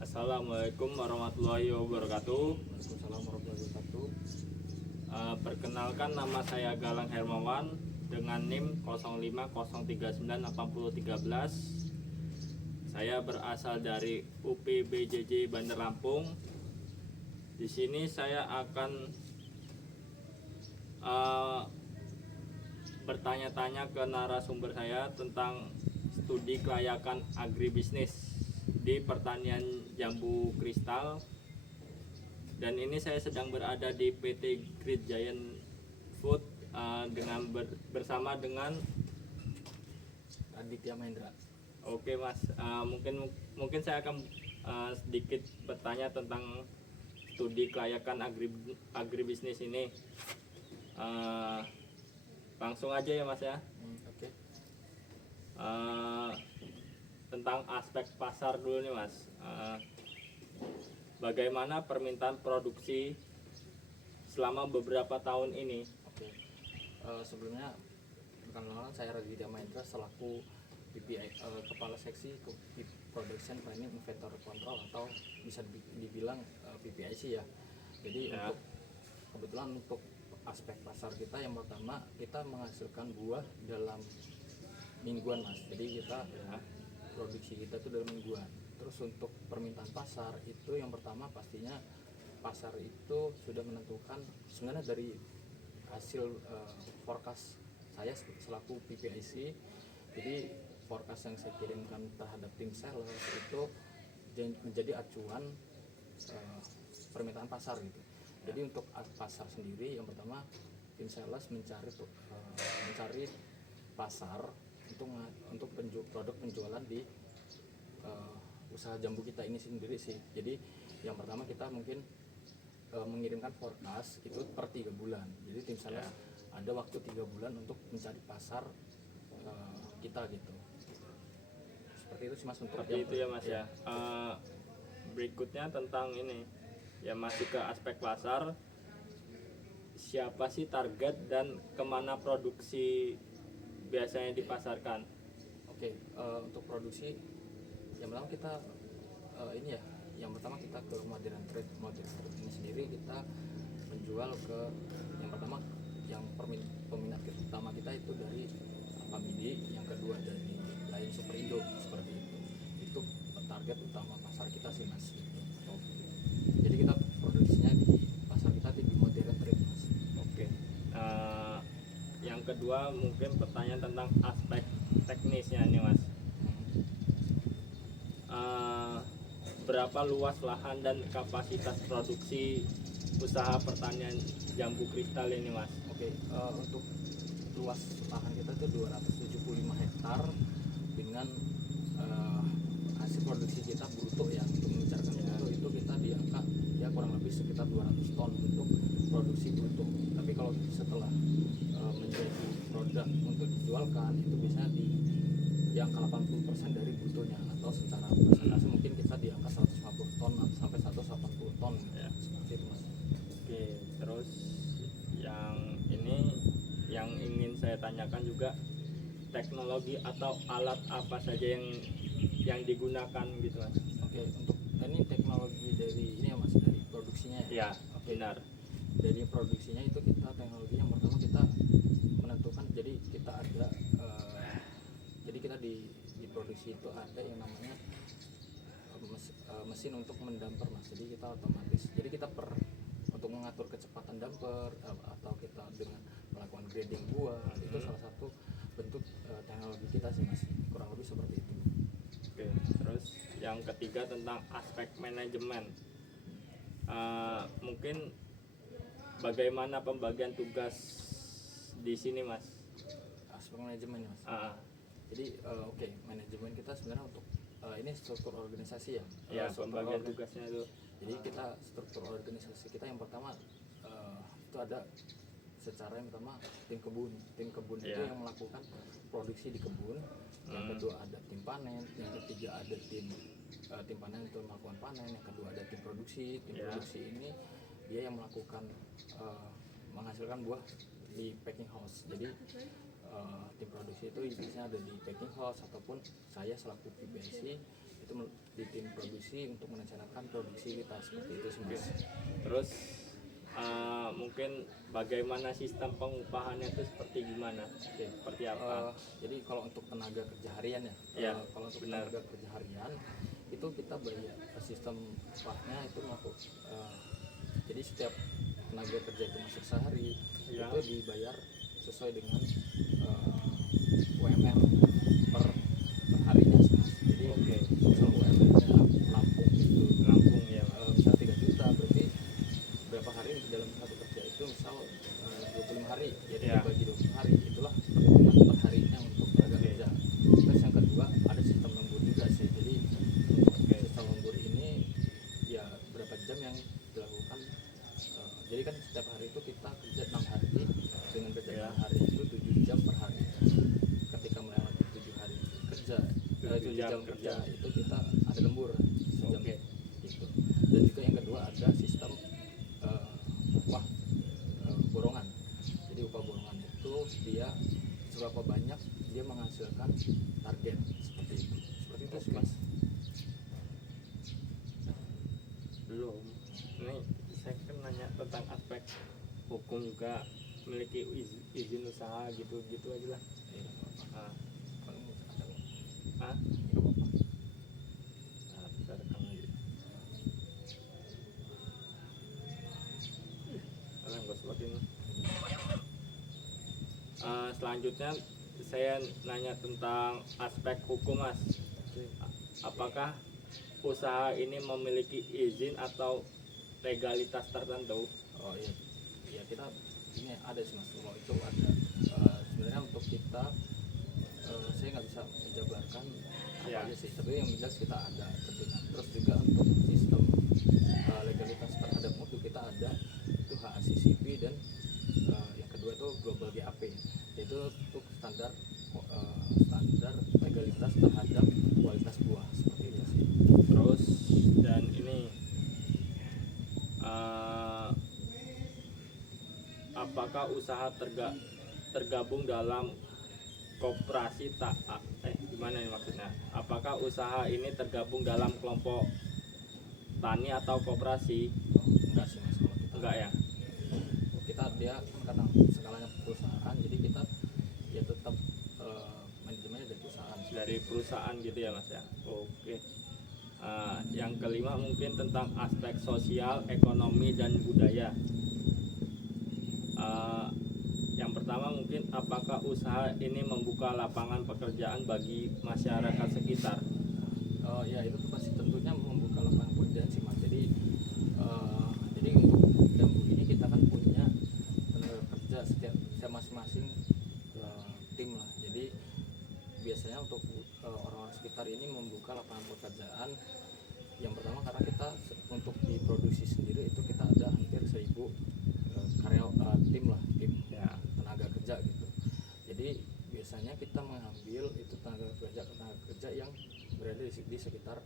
Assalamualaikum warahmatullahi wabarakatuh. Waalaikumsalam warahmatullahi wabarakatuh. Perkenalkan, nama saya Galang Hermawan dengan NIM 0503980313. Saya berasal dari UPBJJ Bandar Lampung. Di sini saya akan bertanya-tanya ke narasumber saya tentang studi kelayakan agribisnis di pertanian jambu kristal. Dan ini saya sedang berada di PT Great Giant Food bersama dengan Aditya Mahendra. Oke Mas, mungkin saya akan sedikit bertanya tentang studi kelayakan agribisnis ini. Langsung aja ya Mas ya. Oke. Tentang aspek pasar dulu nih Mas. Bagaimana permintaan produksi selama beberapa tahun ini? Oke. Sebelumnya perkenalkan, saya Aditya Mahendra selaku PPI, Kepala Seksi Production Planning Inventory Control, atau bisa dibilang PPIC ya. Jadi Ya. kebetulan untuk aspek pasar kita, yang pertama kita menghasilkan buah dalam mingguan Mas. Jadi kita produksi kita itu dalam mingguan. Terus untuk permintaan pasar itu, yang pertama pastinya pasar itu sudah menentukan sebenarnya dari hasil forecast saya selaku PPIC. Jadi forecast yang saya kirimkan terhadap tim sales itu menjadi acuan permintaan pasar gitu. Jadi untuk pasar sendiri, yang pertama tim sales mencari pasar untuk produk penjualan di usaha jambu kita ini sendiri sih. Jadi yang pertama kita mungkin mengirimkan forecast itu per 3 bulan. Jadi tim sales ada waktu 3 bulan untuk mencari pasar kita gitu. Seperti itu sih Mas untuk Seperti itu ya Mas ya. Berikutnya tentang ini ya, masih ke aspek pasar. Siapa sih target dan kemana produksi biasanya dipasarkan? Oke, untuk produksi yang pertama kita ini ya, yang pertama kita ke modern trade ini sendiri kita menjual ke, yang pertama yang peminat utama kita itu dari Apamidi, yang kedua dari Lion Superindo, seperti itu target utama pasar kita sih Mas. Jadi kita produksinya di pasar kita di modern trade Mas. Oke. Yang kedua mungkin pertanyaan tentang aspek teknisnya nih Mas. Berapa luas lahan dan kapasitas produksi usaha pertanian jambu kristal ini Mas? Oke, untuk luas lahan kita itu 275 hektar dengan hasil produksi kita bruto ya, untuk membicarakan bruto itu kita di angka ya kurang lebih sekitar 200 ton untuk produksi bruto. Tapi kalau setelah menjadi produk untuk dijualkan itu biasanya di angka 80% dari brutonya, atau secara persentase mungkin kita di angka 150 ton sampai 180 ton ya, seperti itu Mas. Oke, terus yang ini yang ingin saya tanyakan juga, teknologi atau alat apa saja yang digunakan gitu Mas? Oke, untuk ini teknologi dari ini ya Mas, dari produksinya ya. Ya, benar. Dari produksinya itu kita teknologi yang pertama kita menentukan, jadi kita ada jadi kita di produksi itu ada yang namanya mesin untuk mendamper Mas. Jadi kita otomatis, jadi kita untuk mengatur kecepatan damper atau kita dengan melakukan grading buah, itu salah satu bentuk teknologi kita sih Mas, kurang lebih seperti itu. Oke, terus yang ketiga tentang aspek manajemen. Mungkin bagaimana pembagian tugas di sini Mas? Aspek manajemen Mas. Jadi oke, manajemen kita sebenarnya untuk ini struktur organisasi ya. Ya, pembagian tugasnya itu. Jadi kita struktur organisasi kita yang pertama itu ada secara yang pertama tim kebun itu yang melakukan produksi di kebun. Yang kedua ada tim panen, yang ketiga ada tim panen untuk melakukan panen, yang kedua ada tim produksi. Produksi ini dia yang melakukan menghasilkan buah di packing house. Jadi tim produksi itu biasanya ada di packing house, ataupun saya selaku PBC itu itu di tim produksi untuk merencanakan produksi kita seperti itu sih Mas. Terus mungkin bagaimana sistem pengupahannya itu seperti gimana? Oke. Seperti apa? Jadi kalau untuk tenaga kerja harian ya, Iya, kalau untuk benar. tenaga kerja harian itu kita bayar sistem upahnya itu jadi setiap tenaga kerja itu masuk sehari Iya. itu dibayar sesuai dengan UMR per harinya sih Mas. Jadi Oke. misal UMR-nya Lampung itu Lampung ya, Mas. misal 3 juta, berarti berapa hari dalam satu kerja itu misal 25 hari, jadi Ya. dibagi 20 hari, itulah perhitungan per harinya untuk tenaga Oke. kerja. Terus yang kedua ada sistem lembur juga sih, jadi untuk sistem lembur ini ya berapa jam yang dilakukan, jadi kan setiap hari itu kita kerja 6 hari, dengan kerja Ya. 6 hari itu 7 jam per hari. Ketika melewati 7 hari kerja, 7 jam jam kerja. kerja itu kita ada lembur sejam Oke. gitu. Dan juga yang kedua ada sistem upah borongan. Jadi upah borongan itu dia seberapa banyak dia menghasilkan target seperti itu sih Mas. Belum. Ini saya kan nanya tentang aspek hukum juga, memiliki izin usaha gitu aja lah. Iya, nggak apa-apa. Ah, Kalau ada kok. ah, Nggak apa-apa. kita rekam lagi. Kalian gue sebutin. Selanjutnya saya nanya tentang aspek hukum, Mas. Apakah usaha ini memiliki izin atau legalitas tertentu? Oh iya, iya kita ini ada sih Mas. Kalau itu ada sebenarnya untuk kita saya nggak bisa menjabarkan apa Ya. aja sih, tapi yang jelas kita ada tentunya. Terus juga untuk sistem legalitas terhadap mutu kita ada itu HACCP dan yang kedua itu Global GAP, yaitu untuk standar legalitas terhadap kualitas buah seperti itu sih. Terus dan ini apakah usaha tergabung dalam koperasi gimana ini maksudnya? Apakah usaha ini tergabung dalam kelompok tani atau koperasi? Enggak sih Mas, kalau kita Enggak ya? kita dia karena skalanya perusahaan, jadi kita ya tetap manajemennya dari perusahaan sih. Dari perusahaan gitu ya, Mas ya. Oke. Yang kelima mungkin tentang aspek sosial, ekonomi dan budaya. Yang pertama mungkin apakah usaha ini membuka lapangan pekerjaan bagi masyarakat sekitar? Ya itu tuh pasti tentunya membuka lapangan pekerjaan sih Mas. Jadi untuk jambu ini kita kan punya tenaga kerja setiap masing-masing tim lah. Jadi biasanya untuk orang-orang sekitar ini membuka lapangan pekerjaan. Yang pertama karena kita untuk di produksi sendiri itu kita ada hampir 1000 tim Ya. tenaga kerja gitu. Jadi biasanya kita mengambil itu tenaga kerja yang berada di sekitar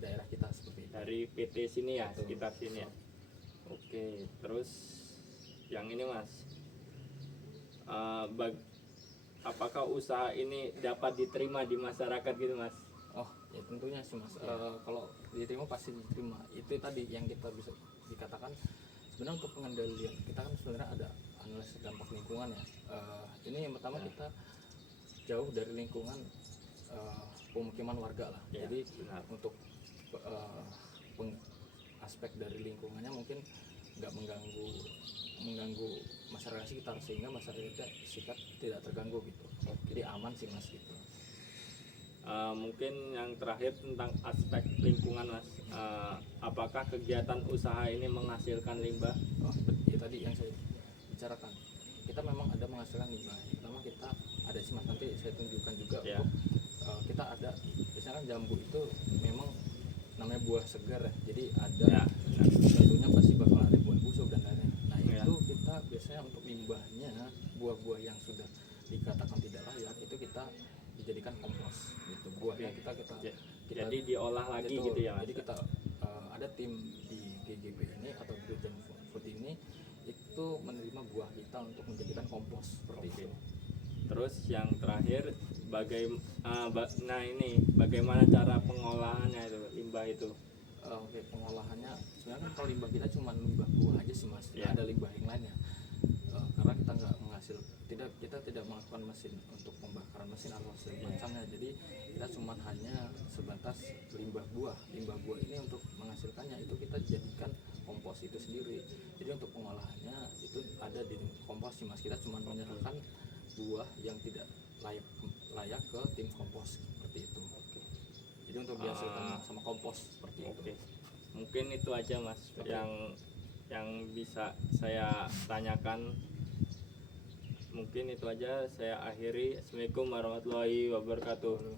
daerah kita seperti itu. Dari PT sini ya, Betul. sekitar sini ya. Oke, terus yang ini Mas, apakah usaha ini dapat diterima di masyarakat gitu Mas? Oh ya tentunya sih Mas. Kalau diterima pasti diterima. Itu tadi yang kita bisa dikatakan sebenarnya untuk pengendalian kita kan sebenarnya ada analisis dampak lingkungan ya. Ini yang pertama Ya. kita jauh dari lingkungan pemukiman warga lah. Ya, Jadi benar. untuk aspek dari lingkungannya mungkin nggak mengganggu masyarakat sekitar, sehingga masyarakat sekitar tidak terganggu gitu. Jadi aman sih Mas gitu. Mungkin yang terakhir tentang aspek lingkungan Mas, apakah kegiatan usaha ini menghasilkan limbah? Ya tadi yang saya bicarakan, kita memang ada menghasilkan limbah. Pertama kita ada sih Mas, nanti saya tunjukkan juga. Ya. Untuk kita ada biasanya kan jambu itu memang namanya buah segar ya, jadi ada Ya, benar. tentunya pasti bakal ada buah busuk dan lain-lain. Nah Ya. itu kita biasanya untuk limbahnya buah-buah yang sudah dikatakan tidak layak itu kita dijadikan kompos gitu. Buahnya Oke. kita Jadi diolah lagi betul. gitu ya Mas? Jadi kita ada tim di GGP ini atau Green Food ini itu menerima buah kita untuk menjadikan kompos seperti Oke. itu. Terus yang terakhir, nah ini bagaimana cara pengolahannya itu limbah itu? Oke, pengolahannya sebenarnya kan kalau limbah kita cuma limbah buah aja sih mas, Ya. tidak ada limbah yang lainnya. Karena kita nggak kita tidak melakukan mesin untuk pembakaran mesin atau semacamnya, jadi kita cuma hanya sebatas limbah buah ini untuk menghasilkannya itu kita jadikan kompos itu sendiri. Jadi untuk pengolahannya itu ada di kompos sih mas, kita cuma menyerahkan buah yang tidak layak ke tim kompos seperti itu. Jadi untuk dihasilkan sama kompos seperti itu. Oke, mungkin itu aja mas yang bisa saya tanyakan. Mungkin itu aja, saya akhiri. Assalamualaikum warahmatullahi wabarakatuh.